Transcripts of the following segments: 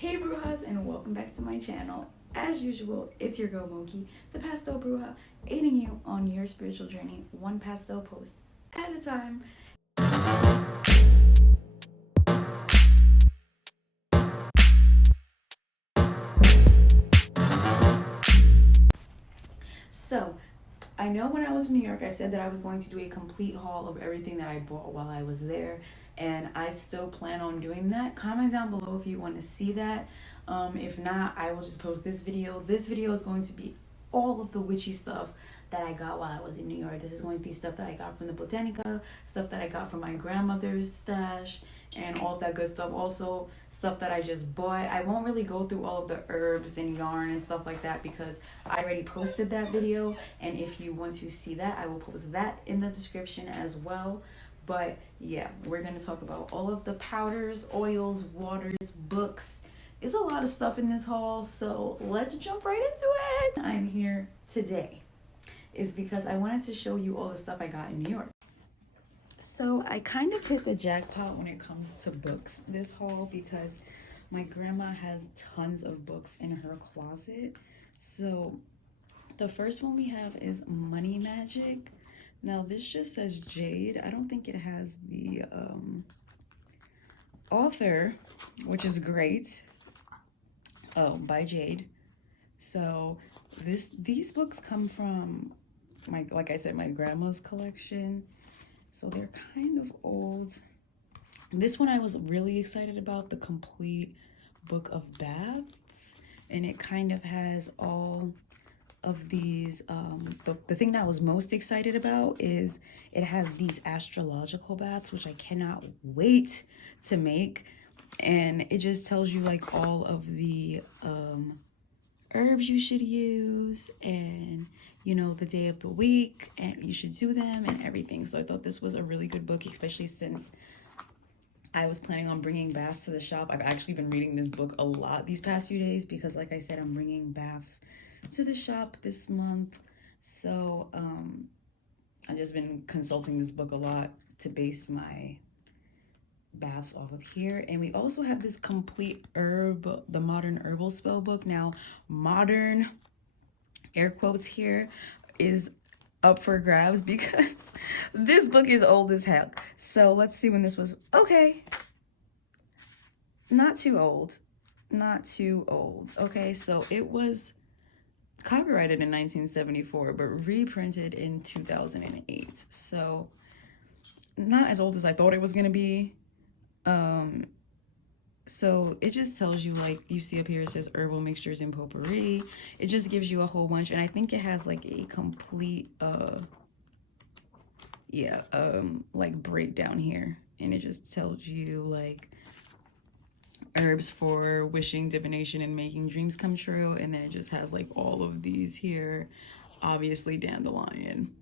Hey Brujas, and welcome back to my channel. As usual, it's your girl Moki, the Pastel Bruja, aiding you on your spiritual journey, one pastel post at a time. So, I know when I was in New York, I said that I was going to do a complete haul of everything that I bought while I was there, and I still plan on doing that. Comment down below if you want to see that. If not, I will just post this video. This video is going to be all of the witchy stuff that I got while I was in New York. This is going to be stuff that I got from the Botanica, stuff that I got from my grandmother's stash, and all that good stuff. Also, stuff that I just bought. I won't really go through all of the herbs and yarn and stuff like that because I already posted that video. And if you want to see that, I will post that in the description as well. But yeah, we're going to talk about all of the powders, oils, waters, books. It's a lot of stuff in this haul, so let's jump right into it. I'm here today is because I wanted to show you all the stuff I got in New York. So I kind of hit the jackpot when it comes to books this haul because my grandma has tons of books in her closet. So the first one we have is Money Magic. Now this just says Jade. I don't think it has the author, which is great. Oh, by Jade. So these books come from like I said, my grandma's collection. So they're kind of old. This one I was really excited about, the complete book of baths, and it kind of has all of these the thing that I was most excited about is it has these astrological baths, which I cannot wait to make. And it just tells you like all of the herbs you should use, and you know, the day of the week, and you should do them and everything. So I thought this was a really good book, especially since I was planning on bringing baths to the shop. I've actually been reading this book a lot these past few days because, like I said, I'm bringing baths to the shop this month. So I've just been consulting this book a lot to base my baths off of here. And we also have this complete the modern herbal spell book. Now, modern air quotes here is up for grabs because this book is old as hell. So let's see when this was. Okay, not too old, not too old. Okay, so it was copyrighted in 1974 but reprinted in 2008, so not as old as I thought it was gonna be. So it just tells you, like you see up here, it says herbal mixtures and potpourri. It just gives you a whole bunch, and I think it has like a complete like breakdown here, and it just tells you like herbs for wishing, divination, and making dreams come true. And then it just has like all of these here. Obviously dandelion,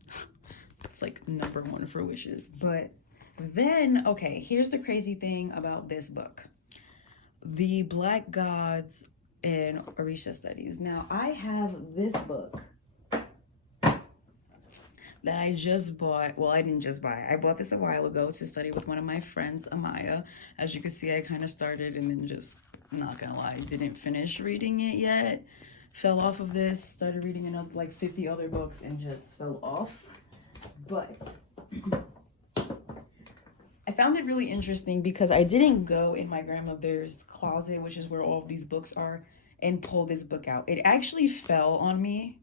it's like #1 for wishes. But then, okay, here's the crazy thing about this book, the Black Gods and Orisha Studies. Now I have this book that I just bought. Well, I didn't just buy it. I bought this a while ago to study with one of my friends, Amaya. As you can see, I kind of started and then just, not gonna lie, didn't finish reading it yet. Fell off of this, started reading another like 50 other books and just fell off. But I found it really interesting because I didn't go in my grandmother's closet, which is where all of these books are, and pull this book out. It actually fell on me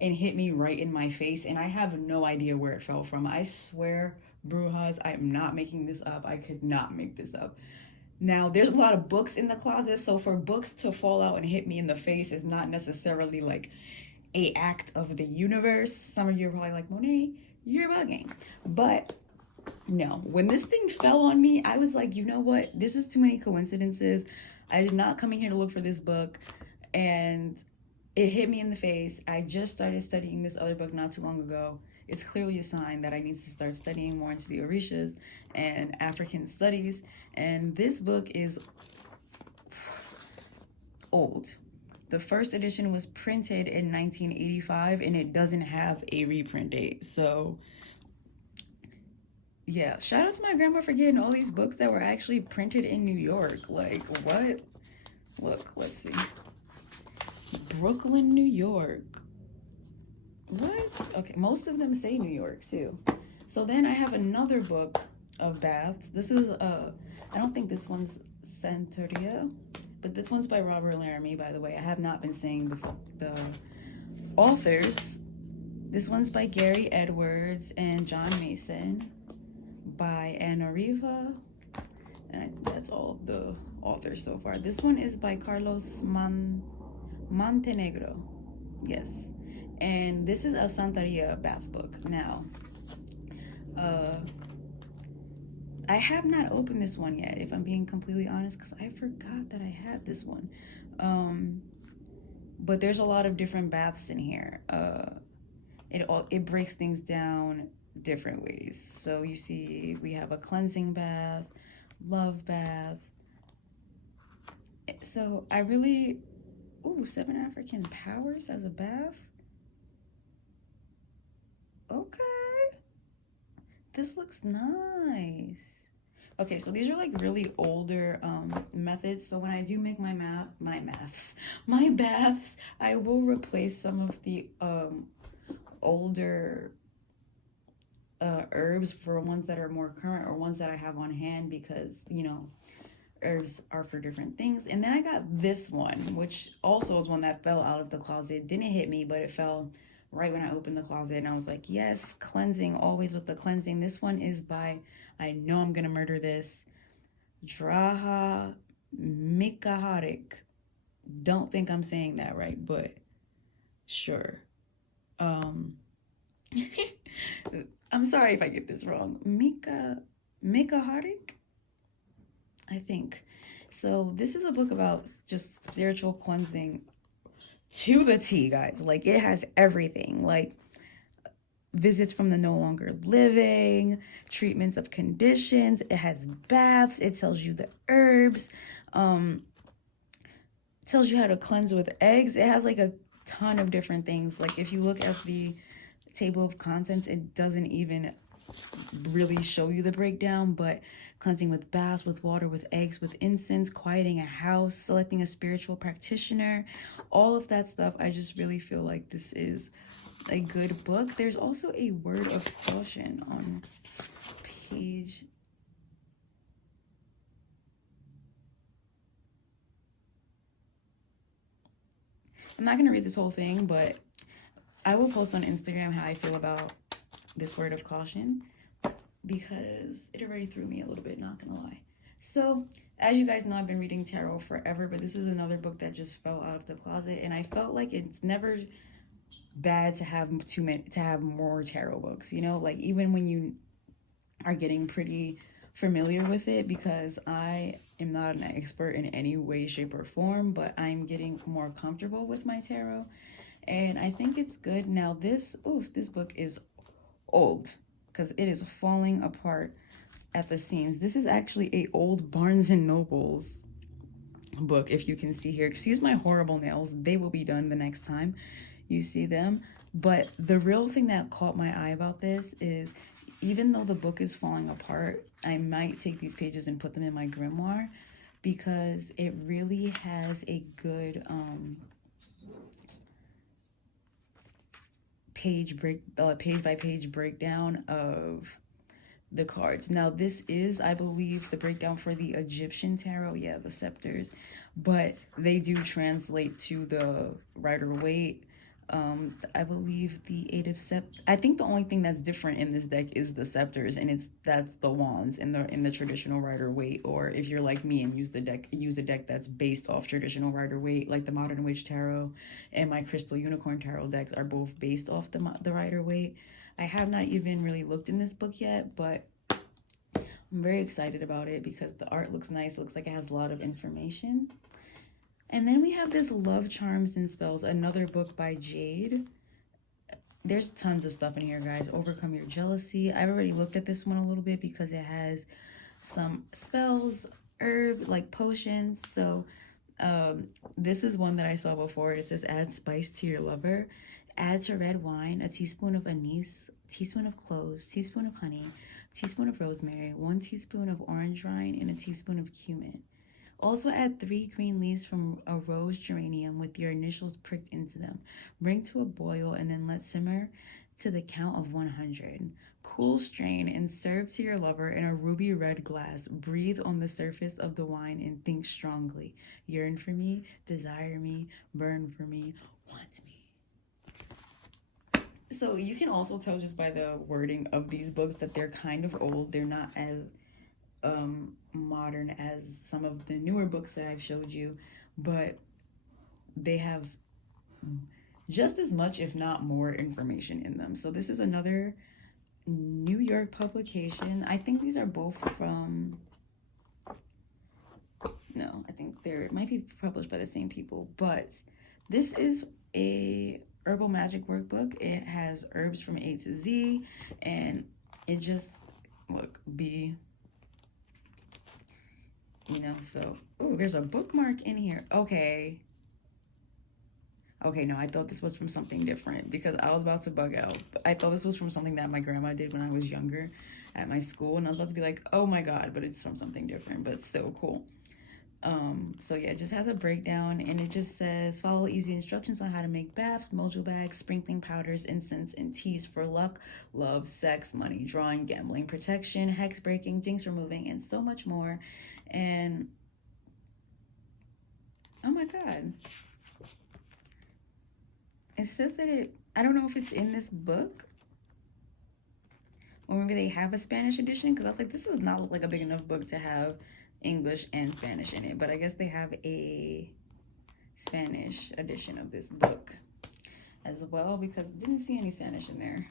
and hit me right in my face, and I have no idea where it fell from. I swear, Brujas, I am not making this up. I could not make this up. Now, there's a lot of books in the closet, so for books to fall out and hit me in the face is not necessarily like a act of the universe. Some of you are probably like, Monet, you're bugging. But no, when this thing fell on me, I was like, you know what? This is too many coincidences. I did not come in here to look for this book, and it hit me in the face. I just started studying this other book not too long ago. It's clearly a sign that I need to start studying more into the Orishas and African studies. And this book is old. The first edition was printed in 1985, and it doesn't have a reprint date. So yeah, shout out to my grandma for getting all these books that were actually printed in New York. Like, what? Look, let's see. Brooklyn, New York. What? Okay, most of them say New York too. So then I have another book of baths. This is I don't think this one's Santeria, but this one's by Robert Laramie, by the way. I have not been saying the authors. This one's by Gary Edwards and John Mason, by Anna Riva, and that's all the authors so far. This one is by Carlos Montenegro. Yes. And this is a Santeria bath book. Now, I have not opened this one yet, if I'm being completely honest, because I forgot that I had this one. But there's a lot of different baths in here. It breaks things down different ways. So you see, we have a cleansing bath, love bath. So I really, 7 African powers as a bath. Okay, this looks nice. Okay, so these are like really older methods. So when I do make my baths, I will replace some of the older herbs for ones that are more current or ones that I have on hand, because you know, herbs are for different things. And then I got this one, which also is one that fell out of the closet. Didn't hit me, but it fell right when I opened the closet, and I was like, yes, cleansing, always with the cleansing. This one is by, I know I'm gonna murder this, Draha Mikaharik. Don't think I'm saying that right, but sure. I'm sorry if I get this wrong. Mikaharik, I think. So this is a book about just spiritual cleansing to the T, guys. Like, it has everything, like visits from the no longer living, treatments of conditions. It has baths. It tells you the herbs, tells you how to cleanse with eggs. It has like a ton of different things. Like, if you look at the table of contents, it doesn't even really show you the breakdown, but cleansing with baths, with water, with eggs, with incense, quieting a house, selecting a spiritual practitioner, all of that stuff. I just really feel like this is a good book. There's also a word of caution on page, I'm not going to read this whole thing, but I will post on Instagram how I feel about this word of caution, because it already threw me a little bit, not gonna lie. So, as you guys know, I've been reading tarot forever, but this is another book that just fell out of the closet, and I felt like it's never bad to have more tarot books, you know, like even when you are getting pretty familiar with it, because I am not an expert in any way, shape, or form, but I'm getting more comfortable with my tarot, and I think it's good. Now this book is old, because it is falling apart at the seams. This is actually a old Barnes and Noble's book, if you can see here. Excuse my horrible nails, they will be done the next time you see them. But the real thing that caught my eye about this is, even though the book is falling apart, I might take these pages and put them in my grimoire, because it really has a good page by page breakdown of the cards. Now this is, I believe, the breakdown for the Egyptian tarot, yeah, the scepters, but they do translate to the Rider-Waite. I believe the 8 of Scepters. I think the only thing that's different in this deck is the scepters, and that's the wands in the traditional Rider-Waite. Or if you're like me and use a deck that's based off traditional Rider-Waite, like the Modern Witch Tarot and my Crystal Unicorn Tarot decks are both based off the Rider-Waite. I have not even really looked in this book yet, but I'm very excited about it because the art looks nice. It looks like it has a lot of information. And then we have this Love, Charms, and Spells, another book by Jade. There's tons of stuff in here, guys. Overcome Your Jealousy. I've already looked at this one a little bit because it has some spells, herb, like potions. So this is one that I saw before. It says, add spice to your lover. Add to red wine a teaspoon of anise, teaspoon of cloves, teaspoon of honey, teaspoon of rosemary, 1 teaspoon of orange rind, and a teaspoon of cumin. Also add 3 green leaves from a rose geranium with your initials pricked into them. Bring to a boil and then let simmer to the count of 100. Cool, strain, and serve to your lover in a ruby red glass. Breathe on the surface of the wine and think strongly. Yearn for me, desire me, burn for me, want me. So you can also tell just by the wording of these books that they're kind of old. They're not as modern as some of the newer books that I've showed you, but they have just as much, if not more, information in them. So this is another New York publication. I think these are both from, no, I think it might be published by the same people, but this is a herbal magic workbook. It has herbs from A to Z, and it just, look, so, oh, there's a bookmark in here. Okay, no, I thought this was from something different because I was about to bug out. I thought this was from something that my grandma did when I was younger at my school, and I was about to be like, oh my God, but it's from something different, but still cool. So yeah, it just has a breakdown, and it just says follow easy instructions on how to make baths, mojo bags, sprinkling powders, incense, and teas for luck, love, sex, money, drawing, gambling, protection, hex breaking, jinx removing, and so much more. And oh my God, it says that I don't know if it's in this book or maybe they have a Spanish edition, because I was like, this does not look like a big enough book to have English and Spanish in it, but I guess they have a Spanish edition of this book as well, because I didn't see any Spanish in there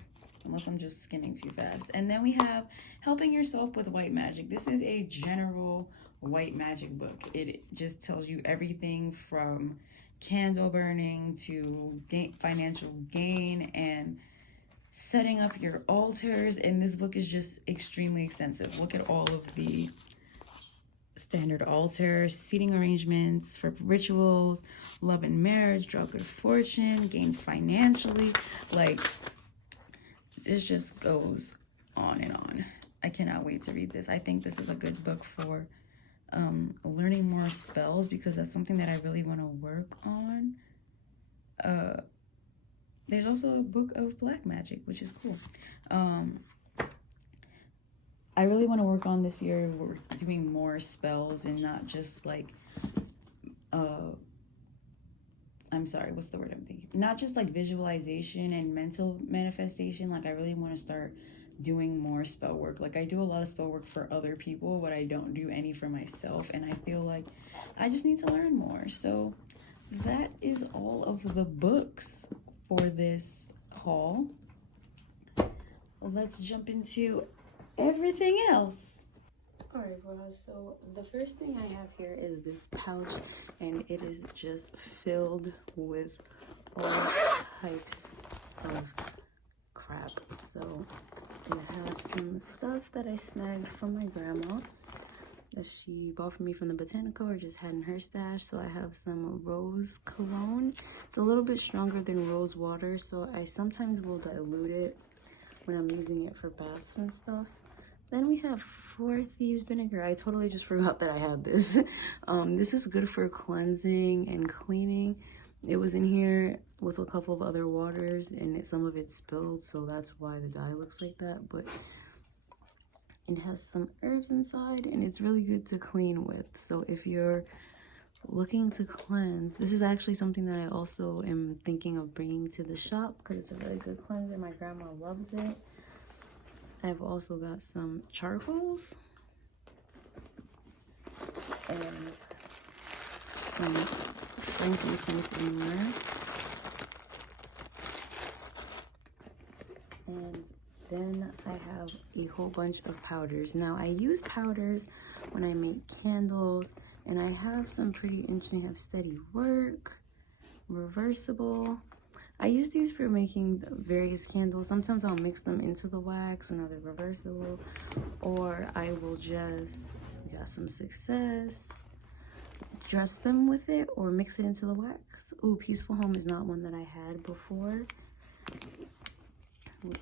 unless I'm just skimming too fast. And then we have Helping Yourself with White Magic. This is a general white magic book. It just tells you everything from candle burning to financial gain and setting up your altars. And this book is just extremely extensive. Look at all of the standard altars, seating arrangements for rituals, love and marriage, draw good fortune, gain financially. Like, this just goes on and on. I cannot wait to read this. I think this is a good book for learning more spells, because that's something that I really want to work on. There's also a book of black magic, which is cool. I really want to work on this year. We're doing more spells and not just like, I'm sorry, what's the word I'm thinking? Not just like visualization and mental manifestation. Like, I really want to start doing more spell work. Like, I do a lot of spell work for other people, but I don't do any for myself. And I feel like I just need to learn more. So that is all of the books for this haul. Let's jump into everything else. All right, Roz, so the first thing I have here is this pouch, and it is just filled with all types of crap. So I have some stuff that I snagged from my grandma that she bought for me from the Botanica or just had in her stash. So I have some rose cologne. It's a little bit stronger than rose water, so I sometimes will dilute it when I'm using it for baths and stuff. Then we have 4 Thieves vinegar. I totally just forgot that I had this. This is good for cleansing and cleaning. It was in here with a couple of other waters, and some of it spilled, so that's why the dye looks like that. But it has some herbs inside, and it's really good to clean with. So if you're looking to cleanse, this is actually something that I also am thinking of bringing to the shop, because it's a really good cleanser. My grandma loves it. I've also got some charcoals and some frankincense in there. And then I have a whole bunch of powders. Now, I use powders when I make candles, and I have some pretty interesting. I have Steady Work, Reversible. I use these for making various candles. Sometimes I'll mix them into the wax, another reversible, or I will just, got some Success, dress them with it, or mix it into the wax. Ooh, Peaceful Home is not one that I had before.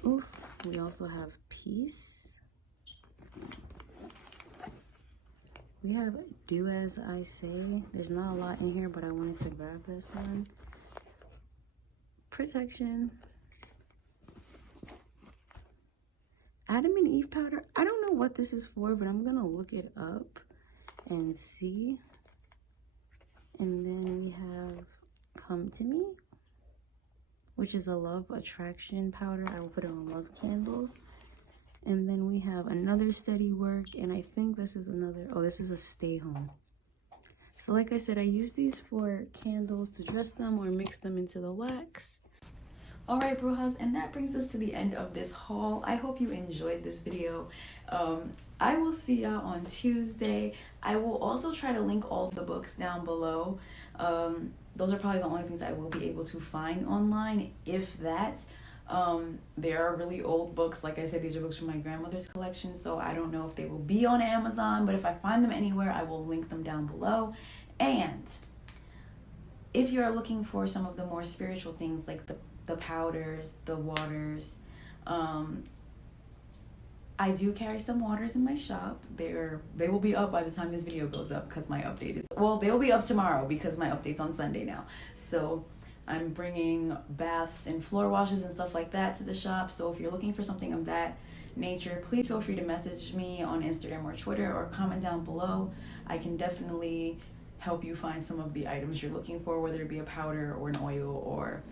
Ooh, we also have Peace. We have Do As I Say. There's not a lot in here, but I wanted to grab this one. Protection. Adam and Eve powder. I don't know what this is for, but I'm going to look it up and see. And then we have Come to Me, which is a love attraction powder. I will put it on love candles. And then we have another Steady Work, and I think this is another, oh, this is a Stay Home. So like I said, I use these for candles to dress them or mix them into the wax. All right, Brujas, and that brings us to the end of this haul. I hope you enjoyed this video. I will see y'all on Tuesday. I will also try to link all the books down below. Those are probably the only things I will be able to find online, if that. They are really old books. Like I said, these are books from my grandmother's collection, so I don't know if they will be on Amazon, but if I find them anywhere, I will link them down below. And if you're looking for some of the more spiritual things, like the powders, the waters, I do carry some waters in my shop. They will be up by the time this video goes up, because my update is, well, they'll be up tomorrow because my update's on Sunday now. So I'm bringing baths and floor washes and stuff like that to the shop. So if you're looking for something of that nature, please feel free to message me on Instagram or Twitter, or comment down below. I can definitely help you find some of the items you're looking for, whether it be a powder or an oil or